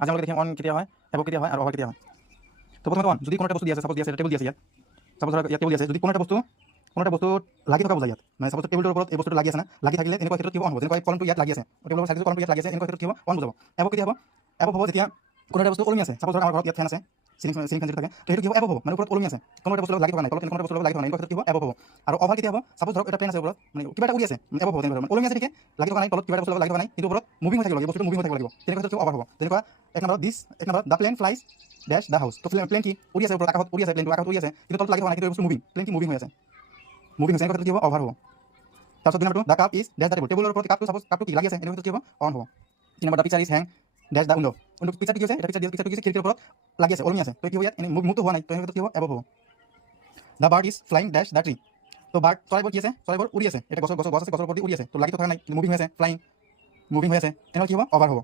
আজি আমালোকে দেখিম অন কেতিয়া হয়, এব কেতিয়া হয় আৰু অভাৰ কেতিয়া হয়। তো প্ৰথমে অন, যদি কোনো এটা বস্তু দিয়া আছে, সাপোজ দিয়া আছে টেবুল দিয়া আছে, ইয়াত সাপোজ ধৰক ইয়াত টেবুল দিয়া আছে, যদি কোনো এটা বস্তু লাগি থকা বুজায় ইয়াত, মানে সাপোজ টেবুলটোৰ ওপৰত এই বস্তুটো লাগি আছে না, লাগি থাকিলে এনেকুৱা ক্ষেত্ৰত কি হ'ব, অন হ'ব। যেনেকৈ কলমটো ইয়াত লাগি আছে, টেবুলৰ চাইডত কলমটো ইয়াত লাগি আছে, এনেকুৱা ক্ষেত্ৰত কি হ'ব, অন বুজাব। এব কেতিয়া হ'ব, এব হ'ব যেতিয়া কোনো এটা বস্তু ওলমি আছে, সাপোজ ধৰক আমাৰ ঘৰত ইয়াত ফেন আছে, চিলিং ফেন যিটো থাকে, তো সেইটো কি হ'ব, এব হ'ব, মানে ওপৰত ওলমি আছে, কোনো এটা বস্তু লাগি থকা নাই, তলত কোনো এটা বস্তু লাগি থকা নাই, এনেকুৱা ক্ষেত্ৰত কি হ'ব, এব হ'ব। আৰু অভাৰ কেতিয়া হ'ব, সাপোজ ধৰক এটা প্লেন আছে ওপৰত, মানে কিবা এটা উৰি আছে, এব হ'ব, তেনেকুৱা মানে ওলমি আছে ঠিকে, লাগি থকা নাই, তলত কিবা এটা বস্তু লাগি থকা নাই, কিন্তু ওপৰত মুভিং হৈ থাকিব লাগিব, বস্তুটো মুভিং হৈ থাকিব লাগিব, তেনেকুৱা ক্ষেত্ৰত অভাৰ হ'ব। যেনেকুৱা এক নম্বৰত the plane flies dash the house. তো প্লেন কি উৰি আছে, ওপৰত আকাশত উৰি আছে, প্লেনটো আকাশত উৰি আছে, কিন্তু তলত লাগি থকা নাই, কিন্তু বস্তু মুভিং, প্লেন কি মুভিং হৈ আছে, মুভিং হৈছে, এনেকুৱা ক্ষেত্ৰত কি হ'ব, অভাৰ হ'ব। তাৰপিছত 2 নম্বৰটো the cup is dash the table, টেবুলৰ ওপৰত কাপটো কি লাগি আছে, এনেকুৱা ক্ষেত্ৰত কি হ'ব, অন হ'ব। 3 number the picture is hang ডেছ দ্য উইণ্ডো, পিকচাৰটো কি হৈছে, এটা পিকচাৰটো কি হৈছে, খিৰিকীৰ ওপৰত লাগি আছে, ওলমি আছে, তো কি হ'ব, ইয়াত মুভটো হোৱা নাই, তো এনেকুৱা ক্ষেত্ৰত কি হ'ব, এব হ'ব। The bird is flying dash the tree, তো বাৰ্ড চৰাইবোৰ কি আছে, চৰাইবোৰ উৰি আছে, এটা গছ আছে, গছৰ ওপৰত উৰি আছে, তো লাগি থকা নাই, মুভিং হৈ আছে, ফ্লাইং মুভিং হৈ আছে, তেনেকুৱা কি হ'ব, অভাৰ হ'ব।